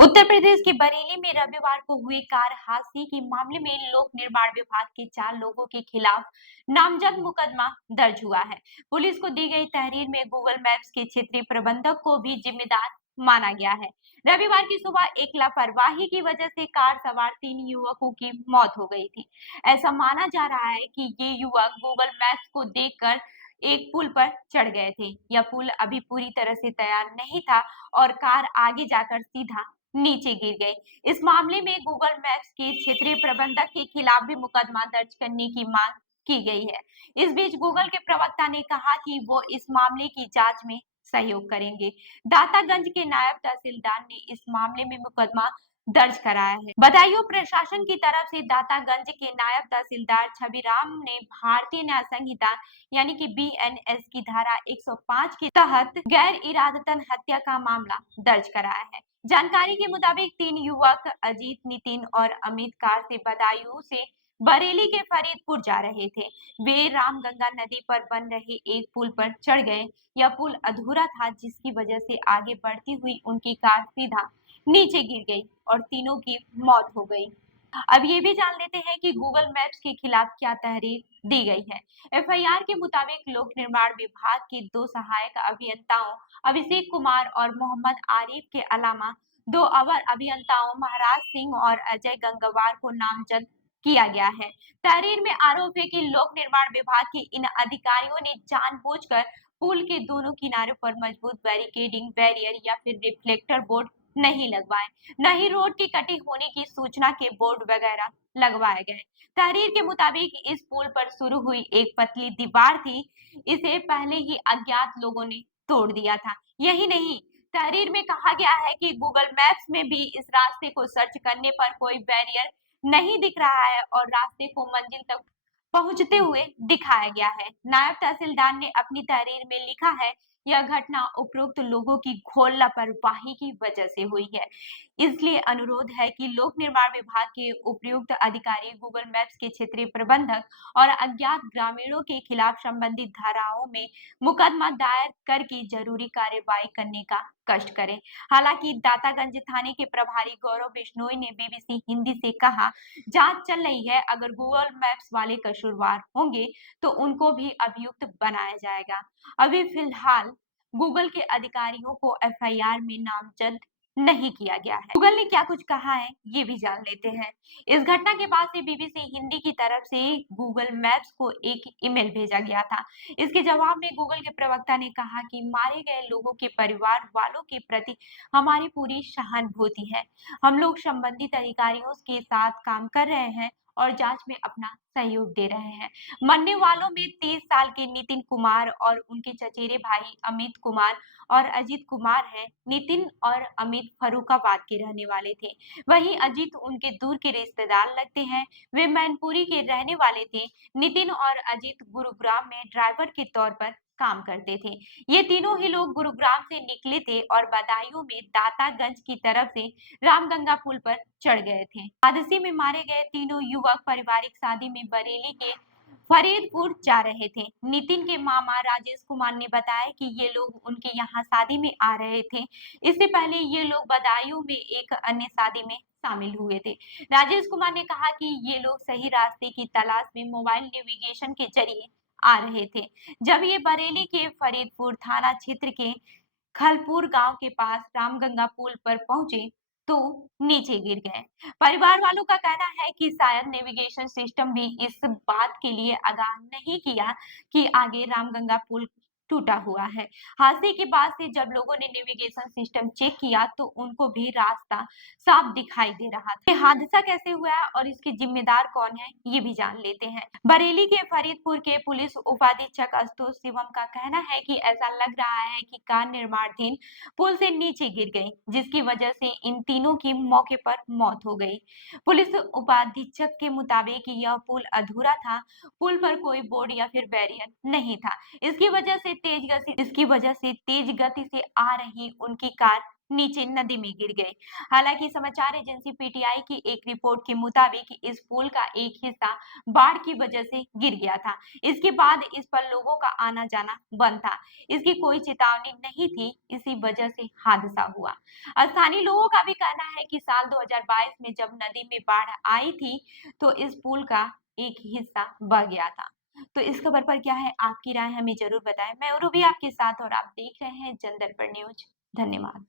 उत्तर प्रदेश के बरेली में रविवार को हुए कार हादसे के मामले में लोक निर्माण विभाग के 4 लोगों के खिलाफ नामजद मुकदमा दर्ज हुआ है। पुलिस को दी गई तहरीर में गूगल मैप्स के क्षेत्रीय प्रबंधक को भी जिम्मेदार माना गया है। रविवार की सुबह एक लापरवाही की वजह से कार सवार 3 युवकों की मौत हो गई थी। ऐसा माना जा रहा है कि ये युवक गूगल मैप्स को देखकर एक पुल पर चढ़ गए थे। यह पुल अभी पूरी तरह से तैयार नहीं था और कार आगे जाकर सीधा नीचे गिर गई। इस मामले में गूगल मैप्स के क्षेत्रीय प्रबंधक के खिलाफ भी मुकदमा दर्ज करने की मांग की गई है। इस बीच गूगल के प्रवक्ता ने कहा कि वो इस मामले की जांच में सहयोग करेंगे। दातागंज के नायब तहसीलदार ने इस मामले में मुकदमा दर्ज कराया है। बदायूं प्रशासन की तरफ से दातागंज के नायब तहसीलदार छबिराम ने भारतीय न्याय संहिता यानी कि बीएनएस की धारा 105 के तहत गैर इरादतन हत्या का मामला दर्ज कराया है। जानकारी के मुताबिक 3 युवक अजीत, नितिन और अमित कार से बदायूं से बरेली के फरीदपुर जा रहे थे। वे रामगंगा नदी पर बन रहे एक पुल पर चढ़ गए। यह पुल अधूरा था, जिसकी वजह से आगे बढ़ती हुई उनकी कार सीधा नीचे गिर गई और तीनों की मौत हो गई। अब ये भी जान लेते हैं कि गूगल मैप्स के खिलाफ क्या तहरीर दी गई है। एफआईआर के मुताबिक लोक निर्माण विभाग के 2 सहायक अभियंताओं अभिषेक कुमार और मोहम्मद आरिफ के अलावा 2 अवर अभियंताओं महाराज सिंह और अजय गंगवार को नामजद किया गया है। तहरीर में आरोप है कि लोक निर्माण विभाग के इन अधिकारियों ने जानबूझकर पुल के दोनों किनारों पर मजबूत बैरिकेडिंग, बैरियर या फिर रिफ्लेक्टर बोर्ड नहीं लगवाए, न ही रोड के कटे होने की सूचना के बोर्ड वगैरह लगवाए गए। तहरीर के मुताबिक इस पुल पर शुरू हुई एक पतली दीवार थी, इसे पहले ही अज्ञात लोगों ने तोड़ दिया था। यही नहीं, तहरीर में कहा गया है कि गूगल मैप्स में भी इस रास्ते को सर्च करने पर कोई बैरियर नहीं दिख रहा है और रास्ते को मंजिल तक पहुंचते हुए दिखाया गया है। नायब तहसीलदार ने अपनी तहरीर में लिखा है, यह घटना उपरोक्त लोगों की घोर लापरवाही की वजह से हुई है। इसलिए अनुरोध है कि लोक निर्माण विभाग के उपयुक्त अधिकारी गूगल मैप्स के क्षेत्रीय प्रबंधक और अज्ञात ग्रामीणों के खिलाफ संबंधित धाराओं में मुकदमा दायर करके जरूरी कार्रवाई करने का कष्ट करें। हालांकि दातागंज थाने के प्रभारी गौरव बिश्नोई ने बीबीसी हिंदी से कहा, जांच चल रही है, अगर गूगल मैप्स वाले कसूरवार होंगे तो उनको भी अभियुक्त बनाया जाएगा। अभी फिलहाल गूगल के अधिकारियों को एफआईआर में नामजद नहीं किया गया है। गूगल ने क्या कुछ कहा है, ये भी जान लेते हैं। इस घटना के बाद से बीबीसी हिंदी की तरफ से गूगल मैप्स को एक ईमेल भेजा गया था। इसके जवाब में गूगल के प्रवक्ता ने कहा कि मारे गए लोगों के परिवार वालों के प्रति हमारी पूरी सहानुभूति है। हम लोग संबंधित अधिकारियों के साथ काम कर रहे हैं और जांच में अपना सहयोग दे रहे हैं। मरने वालों में 30 साल के नितिन कुमार और उनके चचेरे भाई अमित कुमार और अजीत कुमार हैं। नितिन और अमित फर्रुखाबाद के रहने वाले थे, वहीं अजीत उनके दूर के रिश्तेदार लगते हैं। वे मैनपुरी के रहने वाले थे। नितिन और अजीत गुरुग्राम में ड्राइवर के तौर पर काम करते थे। ये तीनों ही लोग गुरुग्राम से निकले थे और बदायूं में दातागंज की तरफ से रामगंगा पुल पर चढ़ गए थे। हादसे में मारे गए तीनों युवक पारिवारिक शादी में बरेली के फरीदपुर जा रहे थे। नितिन के मामा राजेश कुमार ने बताया कि ये लोग उनके यहाँ शादी में आ रहे थे। इससे पहले ये लोग बदायूं में एक अन्य शादी में शामिल हुए थे। राजेश कुमार ने कहा कि ये लोग सही रास्ते की तलाश में मोबाइल नेविगेशन के जरिए आ रहे थे। जब ये बरेली के फरीदपुर थाना क्षेत्र के खलपुर गांव के पास रामगंगा पुल पर पहुंचे तो नीचे गिर गए। परिवार वालों का कहना है कि शायद नेविगेशन सिस्टम भी इस बात के लिए आगाह नहीं किया कि आगे रामगंगा पुल टूटा हुआ है। हादसे के बाद से जब लोगों ने नेविगेशन सिस्टम चेक किया तो उनको भी रास्ता साफ दिखाई दे रहा था। ये हादसा कैसे हुआ है और इसके जिम्मेदार कौन है, ये भी जान लेते हैं। बरेली के फरीदपुर के पुलिस उपाधीक्षक आशुतोष शिवम का कहना है कि ऐसा लग रहा है कि कार निर्माणाधीन पुल से नीचे गिर गई, जिसकी वजह से इन तीनों की मौके पर मौत हो गई। पुलिस उपाधीक्षक के मुताबिक यह पुल अधूरा था। पुल पर कोई बोर्ड या फिर बैरियर नहीं था। इसकी वजह से तेज गति इसकी वजह से तेज गति से आ रही उनकी कार नीचे नदी में गिर गई। हालांकि समाचार एजेंसी पीटीआई की एक रिपोर्ट के मुताबिक इस पुल का एक हिस्सा बाढ़ की वजह से गिर गया था। इसके बाद इस पर लोगों का आना जाना बंद था। इसकी कोई चेतावनी नहीं थी, इसी वजह से हादसा हुआ। स्थानीय लोगों का भी कहना है कि साल 2022 में जब नदी में बाढ़ आई थी तो इस पुल का एक हिस्सा बह गया था। तो इस खबर पर क्या है आपकी राय, हमें जरूर बताएं। मैं उर्वी आपके साथ और आप देख रहे हैं जनदर्पण न्यूज। धन्यवाद।